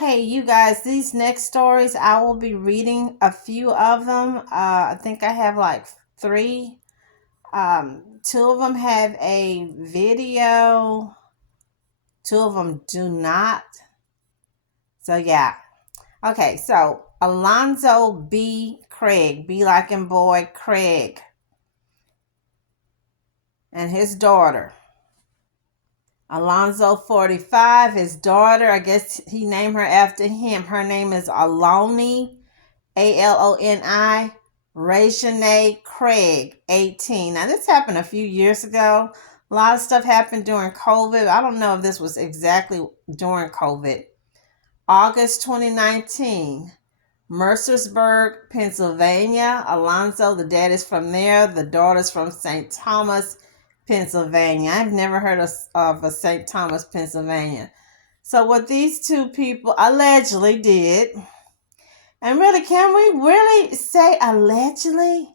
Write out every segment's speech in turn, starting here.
Hey, you guys, these next stories, I will be reading a few of them. I think I have like three. Two of them have a video, two of them do not. So, yeah. Okay, so Alonzo B. Craig, B like in boy, Craig, and his daughter. Alonzo 45, his daughter, I guess he named her after him. Her name is Aloni, Aloni, Reginae Craig, 18. Now, this happened a few years ago. A lot of stuff happened during COVID. I don't know if this was exactly during COVID. August 2019, Mercersburg, Pennsylvania. Alonzo, the dad is from there. The daughter's from St. Thomas, Pennsylvania. I've never heard of a St. Thomas, Pennsylvania. So what these two people allegedly did, and really, can we really say allegedly?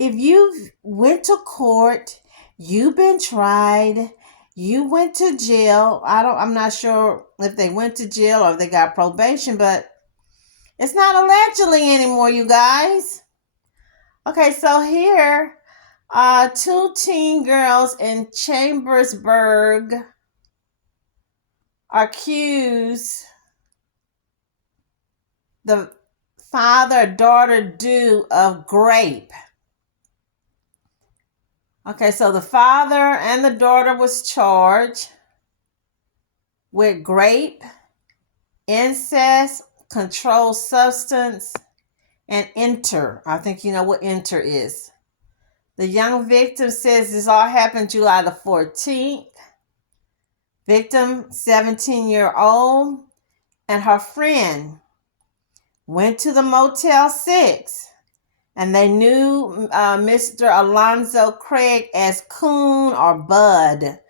If you went to court, you've been tried, you went to jail. I'm not sure if they went to jail or if they got probation, but it's not allegedly anymore, you guys. Okay, so here, two teen girls in Chambersburg accuse the father-daughter duo of grape. Okay, so the father and the daughter was charged with grape, incest, controlled substance, and enter. I think you know what enter is. The young victim says this all happened July the 14th. Victim, 17-year-old, and her friend went to the Motel 6, and they knew Mr. Alonzo Craig as Coon or Bud.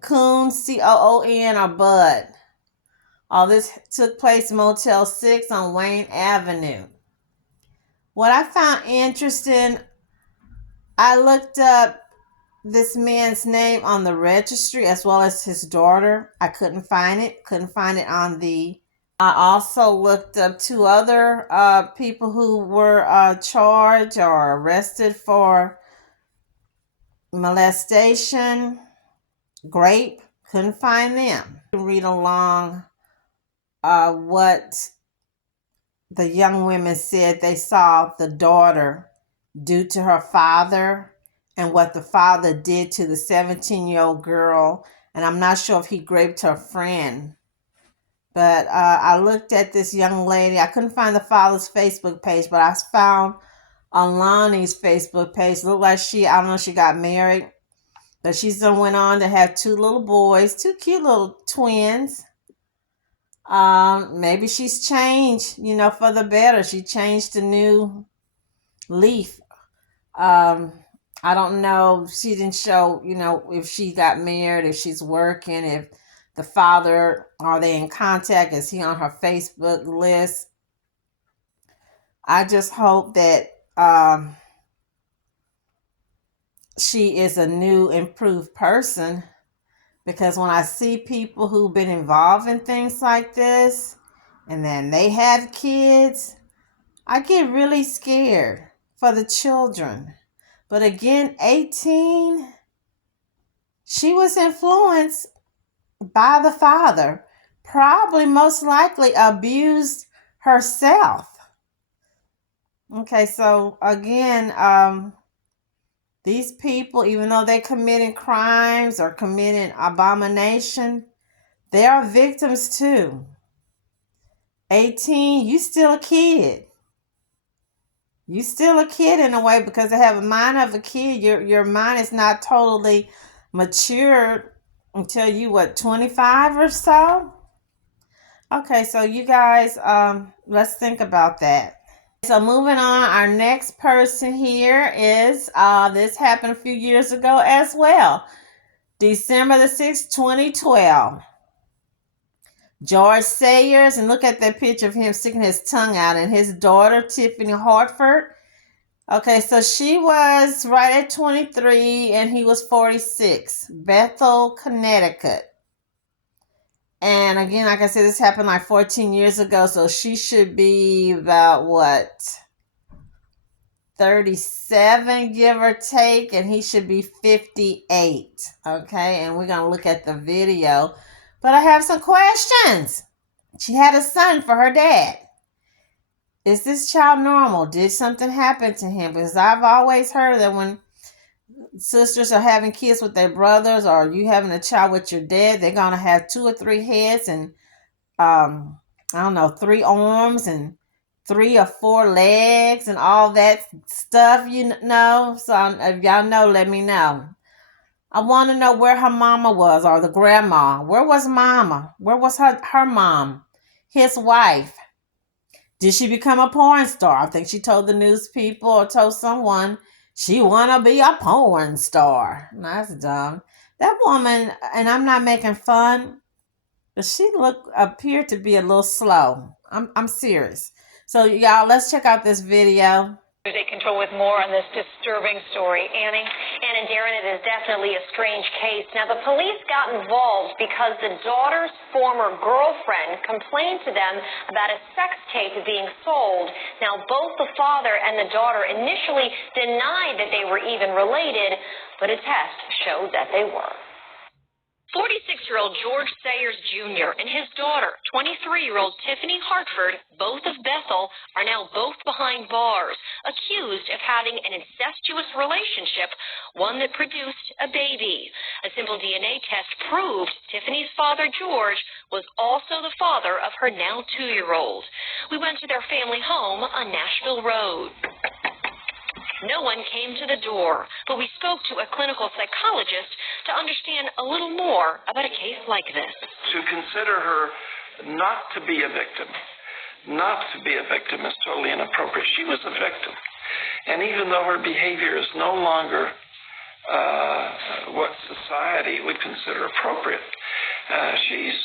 Coon, Coon, or Bud. All this took place in Motel 6 on Wayne Avenue. What I found interesting, I looked up this man's name on the registry as well as his daughter. I couldn't find it. On the. I also looked up two other people who were charged or arrested for molestation, grape. Couldn't find them. Read along what the young women said they saw the daughter do to her father and what the father did to the 17-year-old girl. And I'm not sure if he raped her friend. But I looked at this young lady. I couldn't find the father's Facebook page, but I found Alani's Facebook page. Looked like I don't know if she got married. But she's done went on to have two little boys, two cute little twins. Maybe she's changed, for the better. She changed to new leaf. I don't know. She didn't show, if she got married, if she's working, if the father, are they in contact? Is he on her Facebook list? I just hope that she is a new, improved person, because when I see people who've been involved in things like this and then they have kids, I get really scared for the children. But again, 18, she was influenced by the father, probably most likely abused herself. Okay, so again, these people, even though they're committing crimes or committing abomination, they are victims too. 18, you still a kid. You still a kid in a way, because they have a mind of a kid. Your mind is not totally matured until you 25 or so. Okay, so you guys, let's think about that. So moving on, our next person here is this happened a few years ago as well. December the 6th, 2012. George Sayers, and look at that picture of him sticking his tongue out, and his daughter, Tiffany Hartford. Okay, so she was right at 23 and he was 46. Bethel, Connecticut. And again, like I said, this happened like 14 years ago, so she should be about what, 37, give or take, and he should be 58. Okay, and we're gonna look at the video. But I have some questions. She had a son for her dad. Is this child normal? Did something happen to him? Because I've always heard that when sisters are having kids with their brothers, or you having a child with your dad, they're gonna have 2 or 3 heads and I don't know, 3 arms and 3 or 4 legs and all that stuff, you know. So if y'all know, let me know. I want to know where her mama was, or the grandma. Where was mama? Where was her mom? His wife. Did she become a porn star? I think she told the news people or told someone she wanna be a porn star. That's dumb. That woman, and I'm not making fun, but she appeared to be a little slow. I'm serious. So y'all, let's check out this video. Take control with more on this disturbing story. Annie and Darren, it is definitely a strange case. Now, the police got involved because the daughter's former girlfriend complained to them about a sex tape being sold. Now, both the father and the daughter initially denied that they were even related, but a test showed that they were. 46-year-old George Sayers Jr. and his daughter, 23-year-old Tiffany Hartford, both of Bethel, are now both behind bars, accused of having an incestuous relationship, one that produced a baby. A simple DNA test proved Tiffany's father, George, was also the father of her now 2-year-old. We went to their family home on Nashville Road. No one came to the door, but we spoke to a clinical psychologist to understand a little more about a case like this. To consider her not to be a victim is totally inappropriate. She was a victim. And even though her behavior is no longer what society would consider appropriate, she's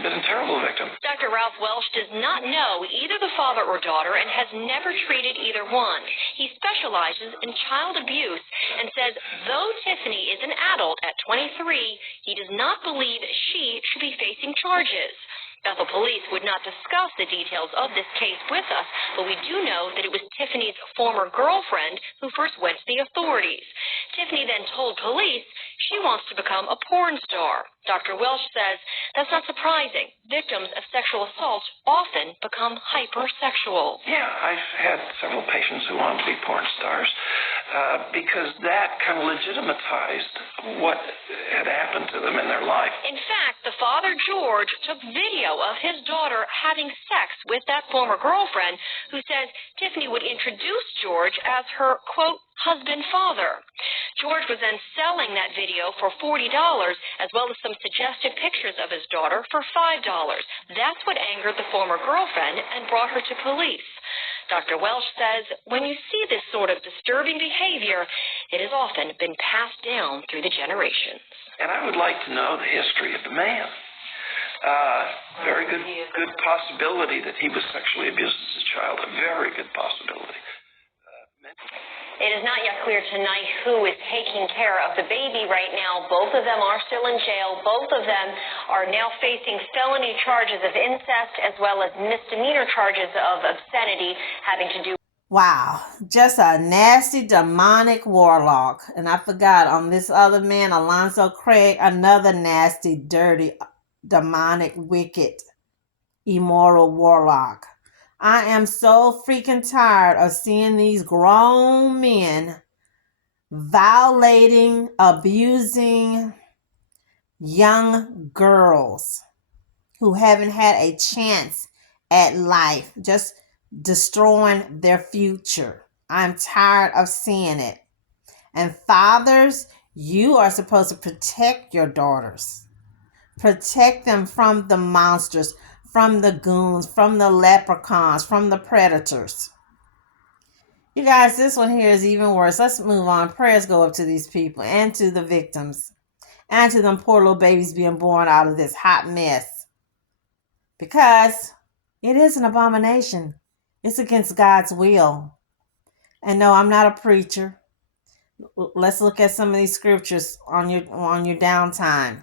been a terrible victim. Dr. Ralph Welsh does not know either the father or daughter and has never treated either one. He specializes in child abuse and says though Tiffany is an adult at 23, he does not believe she should be facing charges. Bethel police would not discuss the details of this case with us, but we do know that it was Tiffany's former girlfriend who first went to the authorities. Tiffany then told police she wants to become a porn star. Dr. Welsh says that's not surprising. Victims of sexual assault often become hypersexual. Yeah, I've had several patients who wanted to be porn stars because that kind of legitimatized what had happened to them in their life. In fact, the father, George, took video of his daughter having sex with that former girlfriend, who says Tiffany would introduce George as her, quote, husband-father. George was then selling that video for $40, as well as some suggested pictures of his daughter for $5. That's what angered the former girlfriend and brought her to police. Dr. Welsh says when you see this sort of disturbing behavior, it has often been passed down through the generations. And I would like to know the history of the man. Very good possibility that he was sexually abused as a child. A very good possibility. It is not yet clear tonight who is taking care of the baby right now. Both of them are still in jail. Both of them are now facing felony charges of incest as well as misdemeanor charges of obscenity having to do. Wow, just a nasty demonic warlock. And I forgot on this other man, Alonzo Craig, another nasty, dirty, demonic, wicked, immoral warlock. I am so freaking tired of seeing these grown men violating, abusing young girls who haven't had a chance at life, just destroying their future. I'm tired of seeing it. And fathers, you are supposed to protect your daughters. Protect them from the monsters, from the goons, from the leprechauns, from the predators. You guys, this one here is even worse. Let's move on. Prayers go up to these people and to the victims and to them poor little babies being born out of this hot mess. Because it is an abomination. It's against God's will. And no, I'm not a preacher. Let's look at some of these scriptures on your downtime.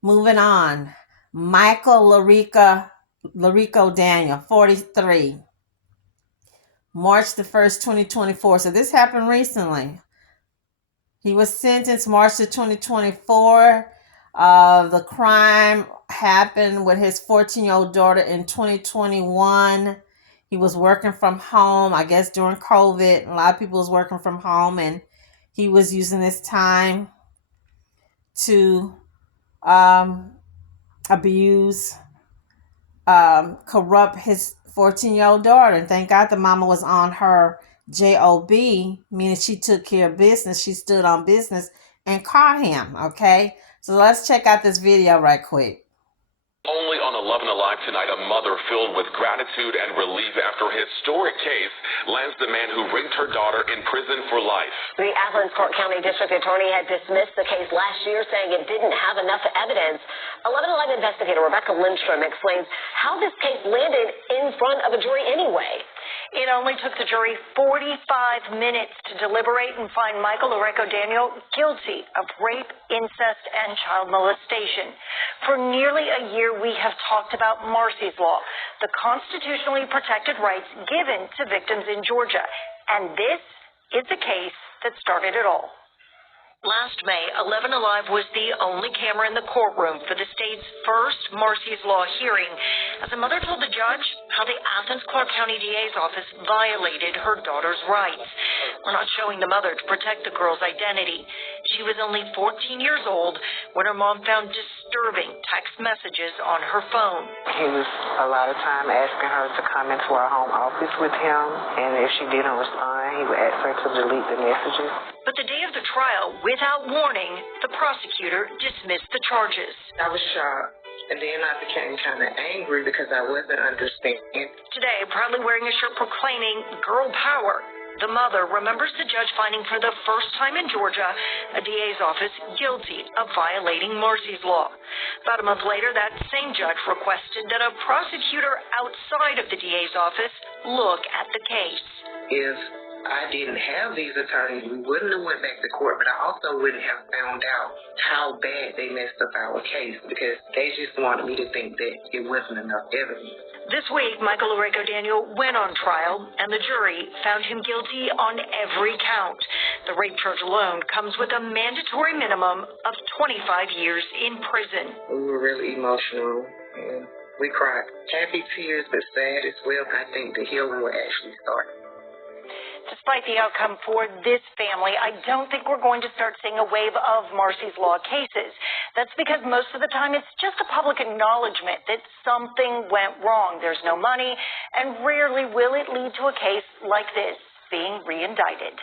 Moving on. Michael Larico Daniel, 43. March the 1st, 2024. So this happened recently. He was sentenced March of 2024. The crime happened with his 14-year-old daughter in 2021. He was working from home, I guess during COVID. A lot of people was working from home, and he was using this time to abuse, corrupt his 14-year-old daughter. And thank God the mama was on her job, meaning she took care of business. She stood on business and caught him. Okay, so let's check out this video right quick. Only on 11 Alive tonight, a mother filled with gratitude and relief after a historic case lands the man who raped her daughter in prison for life. The Athens Clark County District Attorney had dismissed the case last year, saying it didn't have enough evidence. 11 Alive investigator Rebecca Lindstrom explains how this case landed in front of a jury anyway. It only took the jury 45 minutes to deliberate and find Michael Larico Daniel guilty of rape, incest, and child molestation. For nearly a year, we have talked about Marsy's Law, the constitutionally protected rights given to victims in Georgia. And this is the case that started it all. Last May, 11 Alive was the only camera in the courtroom for the state's first Marsy's Law hearing, as a mother told the judge how the Athens Clark County DA's office violated her daughter's rights. We're not showing the mother to protect the girl's identity. She was only 14 years old when her mom found disturbing text messages on her phone. He was a lot of time asking her to come into our home office with him, and if she didn't respond, he would ask her to delete the messages. But the day of the trial, without warning, the prosecutor dismissed the charges. I was shocked, and then I became kind of angry because I wasn't understanding. Today, proudly wearing a shirt proclaiming girl power, the mother remembers the judge finding for the first time in Georgia a DA's office guilty of violating Marsy's Law. About a month later, that same judge requested that a prosecutor outside of the DA's office look at the case. If I didn't have these attorneys, we wouldn't have went back to court, but I also wouldn't have found out how bad they messed up our case, because they just wanted me to think that it wasn't enough evidence. This week, Michael Larico Daniel went on trial, and the jury found him guilty on every count. The rape charge alone comes with a mandatory minimum of 25 years in prison. We were really emotional, and we cried. Happy tears, but sad as well. I think the healing will actually start. Despite the outcome for this family, I don't think we're going to start seeing a wave of Marsy's Law cases. That's because most of the time it's just a public acknowledgement that something went wrong. There's no money, and rarely will it lead to a case like this being re-indicted.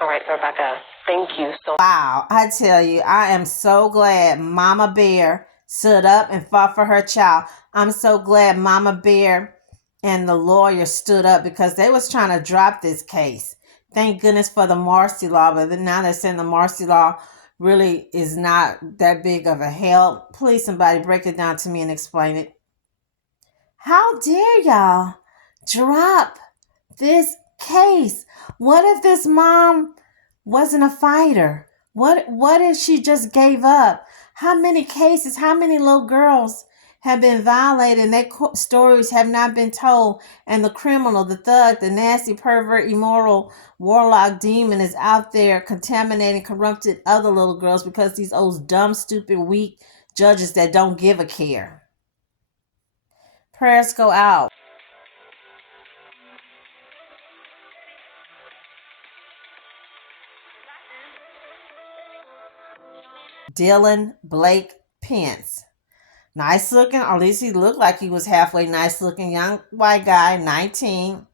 All right, Rebecca, thank you so much. Wow, I tell you, I am so glad Mama Bear stood up and fought for her child. I'm so glad Mama Bear and the lawyer stood up, because they was trying to drop this case. Thank goodness for the Marsy Law, but now they're saying the Marsy Law really is not that big of a help. Please, somebody break it down to me and explain it. How dare y'all drop this case? What if this mom wasn't a fighter? What if she just gave up? How many cases, how many little girls have been violated and their stories have not been told, and the criminal, the thug, the nasty pervert, immoral warlock demon is out there contaminating, corrupted other little girls because these old dumb, stupid, weak judges that don't give a care. Prayers go out. Dylan Blake Pence. Nice looking, or at least he looked like he was halfway nice looking. Young white guy, 19.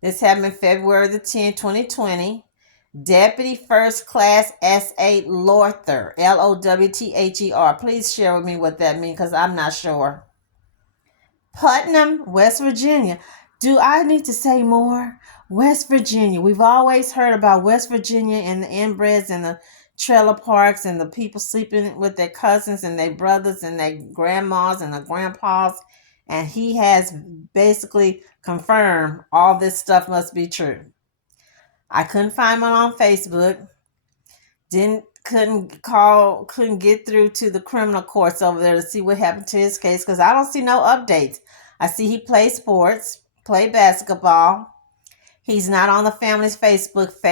This happened February the 10th, 2020. Deputy First Class S.A. Lowther, Lowther. Please share with me what that means, because I'm not sure. Putnam, West Virginia. Do I need to say more? West Virginia. We've always heard about West Virginia and the inbreds and the trailer parks and the people sleeping with their cousins and their brothers and their grandmas and their grandpas. And he has basically confirmed all this stuff must be true. I couldn't find one on Facebook. Didn't couldn't get through to the criminal courts over there to see what happened to his case, because I don't see no updates. I see he plays sports, play basketball. He's not on the family's Facebook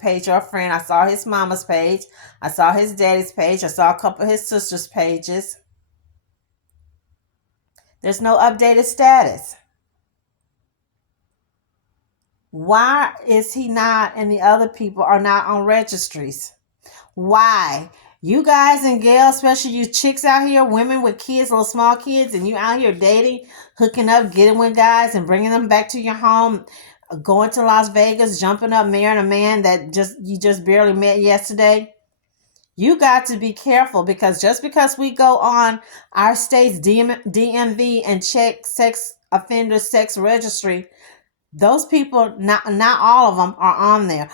page or friend. I saw his mama's page. I saw his daddy's page. I saw a couple of his sister's pages. There's no updated status. Why is he not and the other people are not on registries? Why? You guys and gals, especially you chicks out here, women with kids, little small kids, and you out here dating, hooking up, getting with guys and bringing them back to your home, going to Las Vegas, jumping up, marrying a man that you just barely met yesterday. You got to be careful, because just because we go on our state's DMV and check sex offender sex registry, those people, not all of them are on there.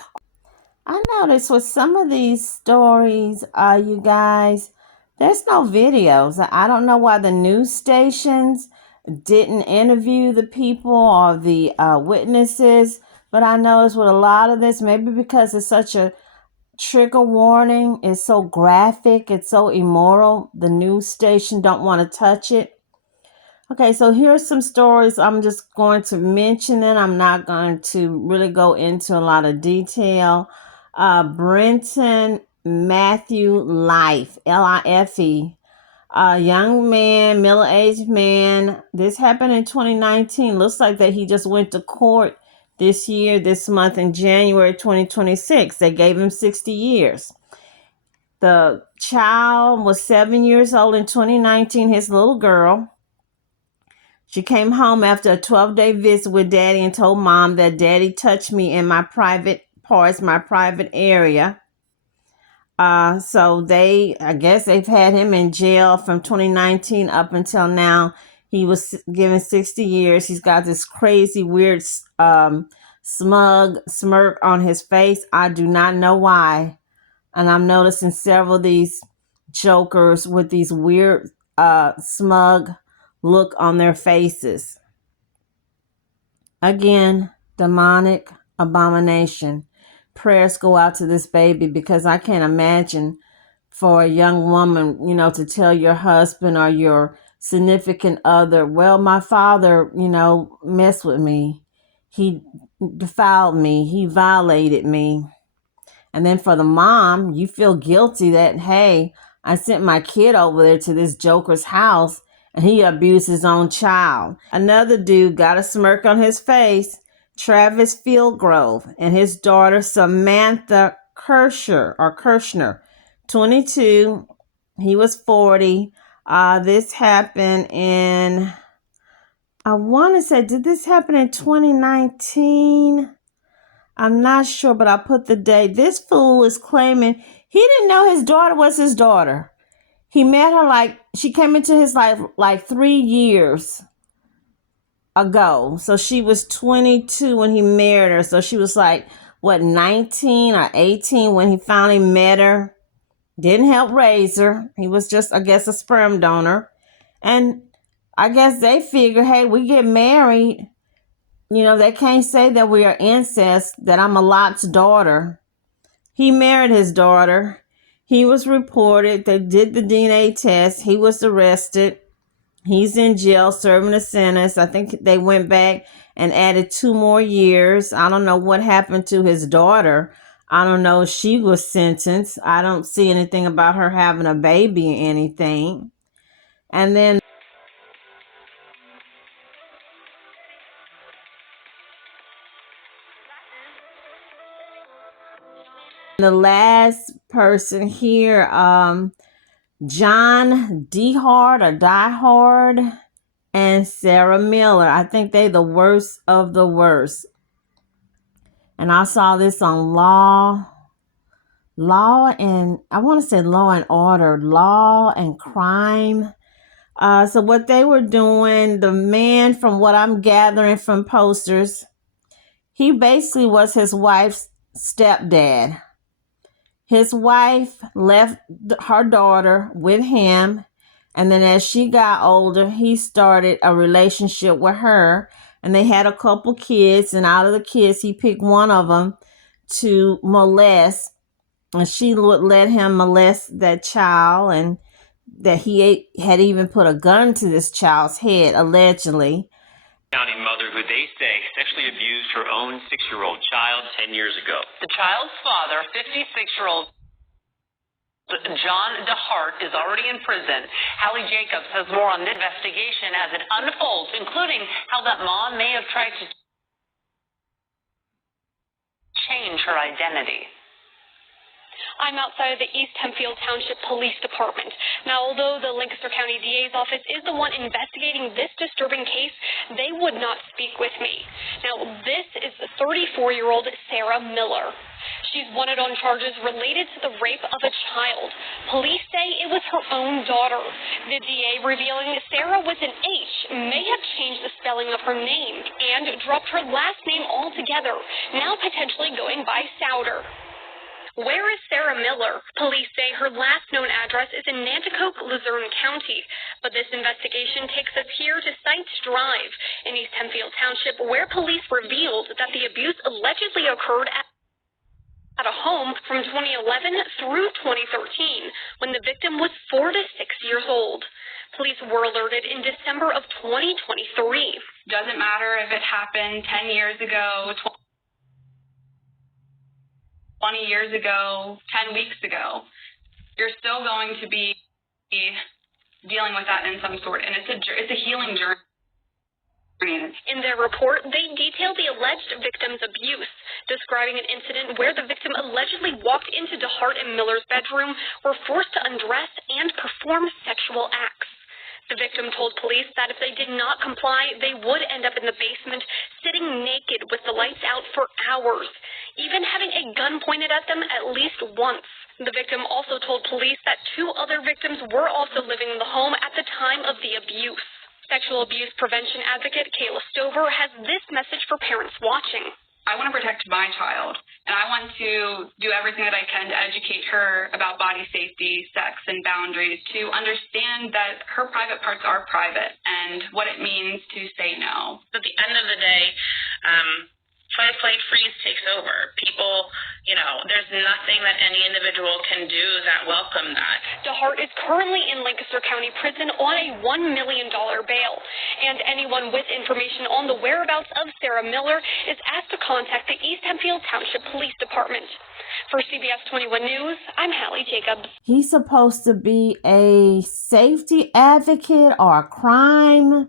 I noticed with some of these stories, you guys, there's no videos. I don't know why the news stations didn't interview the people or the witnesses, but I noticed with a lot of this, maybe because it's such a trigger warning, it's so graphic, it's so immoral, the news station don't want to touch it. Okay, so here's some stories. I'm just going to mention it. I'm not going to really go into a lot of detail. Brenton Matthew Life, Life. A young man, middle-aged man. This happened in 2019. Looks like that he just went to court this month in January 2026. They gave him 60 years. The child was 7 years old in 2019, his little girl. She came home after a 12-day visit with daddy and told mom that daddy touched me in my private parts, my private area. So I guess they've had him in jail from 2019 up until now. He was given 60 years. He's got this crazy, weird, smug smirk on his face. I do not know why. And I'm noticing several of these jokers with these weird, smug look on their faces. Again, demonic abomination. Prayers go out to this baby, because I can't imagine for a young woman, to tell your husband or your significant other, well, my father, messed with me. He defiled me. He violated me. And then for the mom, you feel guilty that, hey, I sent my kid over there to this joker's house and he abused his own child. Another dude got a smirk on his face, Travis Fieldgrove, and his daughter Samantha Kirshner, 22. He was 40. This happened in, I want to say, did this happen in 2019? I'm not sure, but I put the date. This fool is claiming he didn't know his daughter was his daughter. He met her she came into his life like 3 years ago. So she was 22 when he married her. So she was 19 or 18 when he finally met her. Didn't help raise her. He was just, I guess, a sperm donor. And I guess they figure, hey, we get married. They can't say that we are incest, that I'm a Lot's daughter. He married his daughter. He was reported. They did the DNA test. He was arrested. He's in jail serving a sentence. I think they went back and added 2 more years. I don't know what happened to his daughter. I don't know if she was sentenced. I don't see anything about her having a baby or anything. And then the last person here, John Diehard and Sarah Miller. I think they the worst of the worst. And I saw this on Law and I want to say Law and Order, Law and Crime. So what they were doing, the man, from what I'm gathering from posters, he basically was his wife's stepdad. His wife left her daughter with him, and then as she got older, he started a relationship with her, and they had a couple kids, and out of the kids, he picked one of them to molest and she would let him molest that child, and that he had even put a gun to this child's head, allegedly. County mother who they say sexually abused her own 6-year-old child 10 years ago. The child's father, 56-year-old John DeHart, is already in prison. Hallie Jacobs has more on this investigation as it unfolds, including how that mom may have tried to change her identity. I'm outside of the East Hempfield Township Police Department. Now, although the Lancaster County DA's office is the one investigating this disturbing case, they would not speak with me. Now, this is 34-year-old Sarah Miller. She's wanted on charges related to the rape of a child. Police say it was her own daughter. The DA revealing Sarah with an H may have changed the spelling of her name and dropped her last name altogether, now potentially going by Souter. Where is Sarah Miller? Police say her last known address is in Nanticoke, Luzerne County, but this investigation takes us here to Sites Drive in East Hempfield Township, where police revealed that the abuse allegedly occurred at a home from 2011 through 2013, when the victim was 4 to 6 years old. Police were alerted in December of 2023. Doesn't matter if it happened 10 years ago, 20 years ago, 10 weeks ago, you're still going to be dealing with that in some sort, and it's a healing journey. In their report, they detailed the alleged victim's abuse, describing an incident where the victim allegedly walked into DeHart and Miller's bedroom, were forced to undress and perform sexual acts. The victim told police that if they did not comply, they would end up in the basement, sitting naked with the lights out for hours, even having a gun pointed at them at least once. The victim also told police that 2 other victims were also living in the home at the time of the abuse. Sexual abuse prevention advocate Kayla Stover has this message for parents watching. I want to protect my child, and I want to do everything that I can to educate her about body safety, sex, and boundaries, to understand that her private parts are private and what it means to say no. At the end of the day, fight, flight, freeze takes over. People, there's nothing that any individual can do that welcome that. DeHart is currently in Lancaster County Prison on a $1 million bail, and anyone with information on the whereabouts of Sarah Miller is asked to contact the East Hempfield Township Police Department. For CBS 21 News, I'm Hallie Jacobs. He's supposed to be a safety advocate or a crime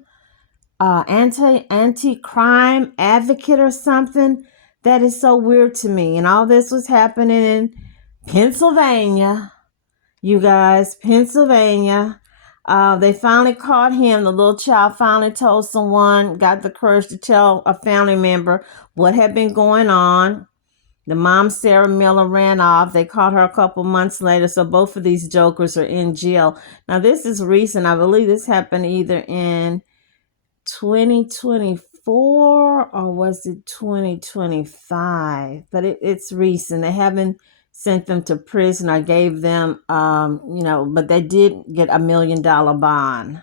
anti-crime advocate or something. That is so weird to me. And all this was happening in Pennsylvania. You guys, Pennsylvania. They finally caught him. The little child finally told someone, got the courage to tell a family member what had been going on. The mom, Sarah Miller, ran off. They caught her a couple months later. So both of these jokers are in jail. Now, this is recent. I believe this happened either in 2024 or was it 2025? But it's recent. They haven't sent them to prison. I gave them, but they did get $1 million bond.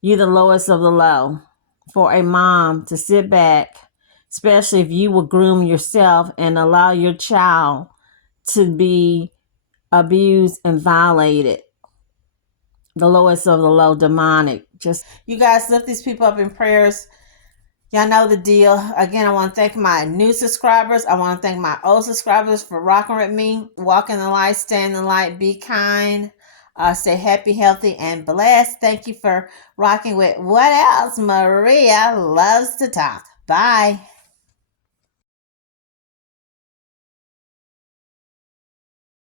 You're the lowest of the low for a mom to sit back, especially if you will groom yourself and allow your child to be abused and violated. The lowest of the low, demonic. Just, you guys, lift these people up in prayers. Y'all know the deal. Again, I want to thank my new subscribers. I want to thank my old subscribers for rocking with me. Walk in the light, stay in the light, be kind, stay happy, healthy, and blessed. Thank you for rocking with What Else Maria Loves to Talk. Bye.